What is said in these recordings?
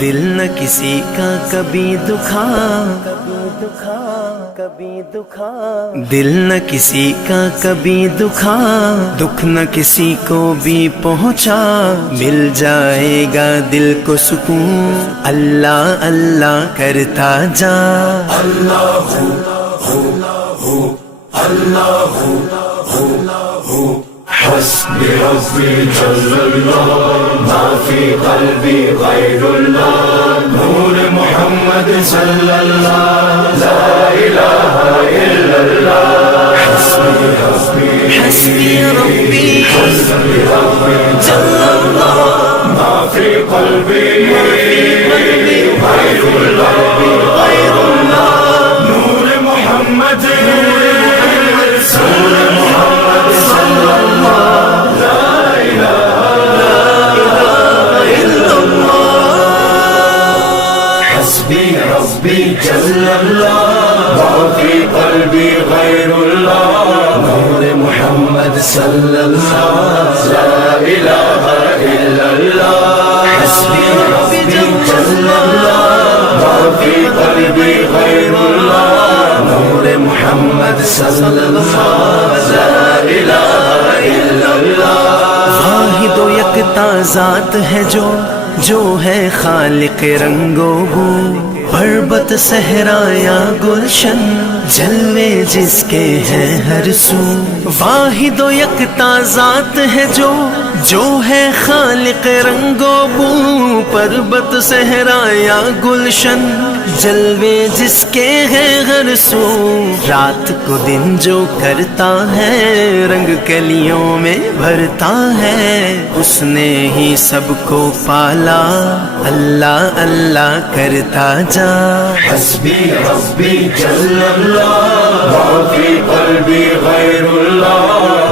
دل نہ کسی کا کبھی دکھا، دل نہ کسی کا کبھی دکھا، دکھ نہ کسی کو بھی پہنچا، مل جائے گا دل کو سکون اللہ اللہ کرتا جا۔ اللہ اللہ حسبی ربی جل اللہ ما فی قلبی غیر اللہ، نور محمد صلی اللہ لا الہ الا اللہ۔ حسبی ربی جل اللہ ما فی قلبی غیر اللہ، نور محمد صلی جل اللہ ما فی قلبی غیر اللہ، نور محمد صلی اللہ لا الہ الا اللہ۔ حسبی ربی جل اللہ ما فی قلبی غیر اللہ، نور محمد صلی اللہ لا الہ الا اللہ۔ واحد و یکتا ذات ہے جو ہے خالق رنگ و بو، پربت صحرا یا گلشن جلوے جس کے ہیں ہر سو۔ واحد و یکتا ذات ہے جو ہے خالق رنگ و بو، پربت صحرا یا گلشن جلوے جس کے ہیں ہر سو۔ رات کو دن جو کرتا ہے رنگ کلیوں میں بھرتا ہے، اس نے ہی سب کو پالا اللہ اللہ کرتا جا۔ حسبی ربی جل اللہ ما فی قلبی غیر اللہ،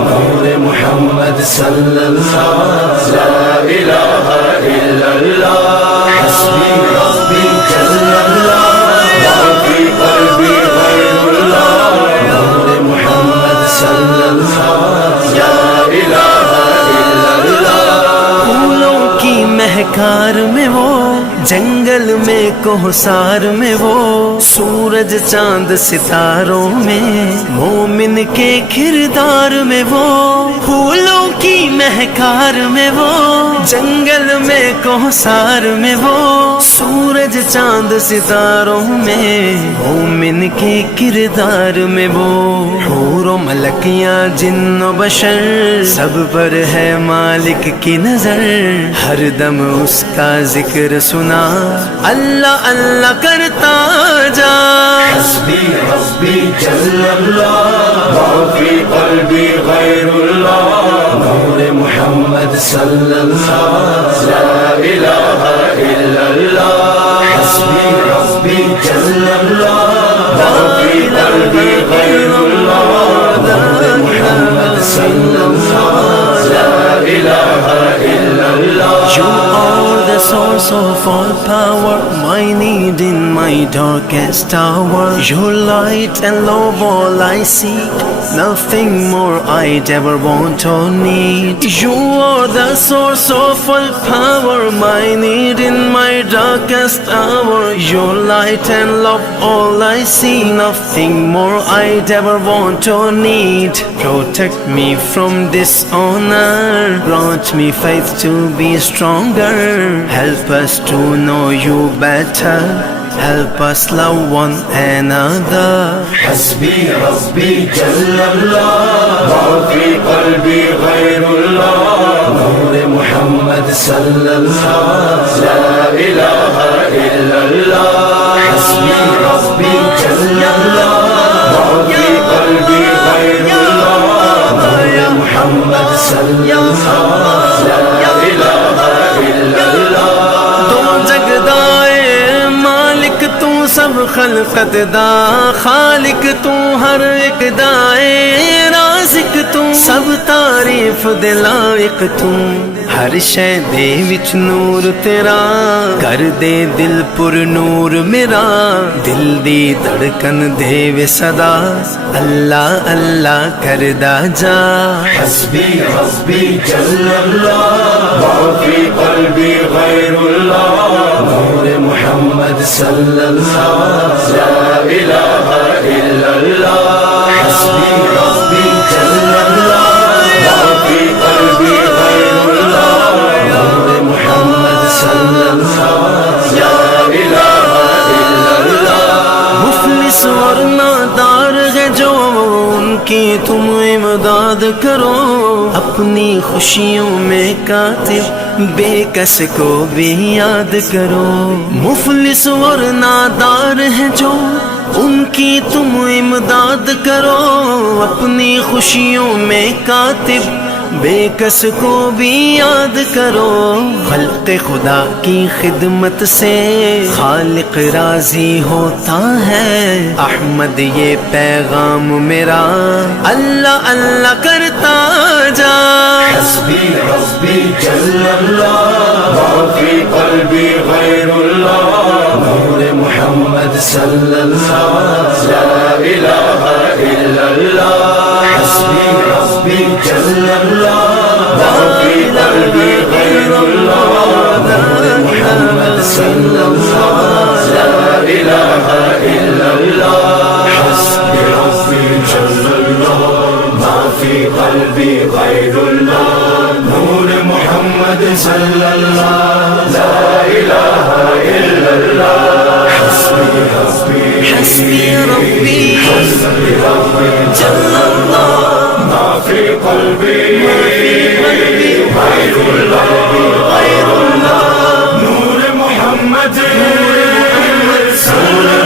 نور محمد صلی اللہ لا الہ الا اللہ۔ حسبی ربی جل اللہ ما فی قلبی غیر اللہ، نور محمد صلی اللہ لا الہ الا اللہ۔ پھولوں کی مہکار میں وہ، جنگل میں کوہسار میں وہ، سورج چاند ستاروں میں مومن کے کردار میں وہ۔ پھولوں کی مہکار میں وہ، جنگل میں کوہسار میں وہ، سورج چاند ستاروں میں مومن کے کردار میں وہ۔ حور و ملکیاں جن و بشر سب پر ہے مالک کی نظر، ہر دم اس کا ذکر سنا اللہ اللہ کرتا جا۔ حسبی ربی جل اللہ ما فی قلبی غیر اللہ، نور محمد صلی اللہ لا الہ الا اللہ۔ حسبی ربی جل اللہ ما فی قلبی غیر اللہ، نور محمد صلی اللہ لا الہ الا اللہ۔ You are the source of all power, my need in my darkest hour. Your light and love all I seek, nothing more I'd ever want or need. You are the source of all power, my need in my darkest hour. Your light and love all I see, nothing more I'd ever want or need. Protect me from dishonor, grant me faith to be stronger. Help us to know you better, help us love one another. حسبی ربی جل اللہ ما فی قلبی غیر اللہ، نور محمد صلی اللہ لا الہ الا اللہ۔ حسبی ربی جل اللہ ما فی قلبی غیر اللہ، نور محمد صلی اللہ لا الہ الا اللہ۔ تو جگدائے مالک تو سب خلقت دا، خالق تو ہر ایک دائے، رازق تو سب تعریف دے لائق تو، ہر شے دے وچ نور تیرا کر دے دل پر نور میرا دل دی دھڑکن دے وے صدا اللہ اللہ کردا جا حسبی حسبی جل اللہ ما فی قلبی غیر اللہ نور محمد صلی اللہ لا الہ الا اللہ حسبی حسبی جل اللہ ما فی قلبی غیر اللہ نور محمد صلی اللہ لا الہ الا اللہ مفلس اور نادار ہے جو ان کی تم امداد کرو اپنی خوشیوں میں کاتب بے کس کو بھی یاد کرو مفلس اور نادار ہے جو ان کی تم امداد کرو اپنی خوشیوں میں کاتب بے کس کو بھی یاد کرو خلق خدا کی خدمت سے خالق راضی ہوتا ہے احمد یہ پیغام میرا اللہ اللہ کرتا جا حسبی حسبی جل اللہ ما فی قلبی غیر اللہ نور محمد صلی اللہ لا الہ الا اللہ حسبی حسبی جل اللہ ما فی قلبی غیر اللہ نور محمد صلی اللہ لا الہ الا اللہ حسبی حسبی جل اللہ ما فی قلبی غیر اللہ نور محمد صلی اللہ لا الہ الا اللہ حسبی حسبی حسبی ربی حسبی ربی جل اللہ ما فی قلبی غیر اللہ نور محمد صلی اللہ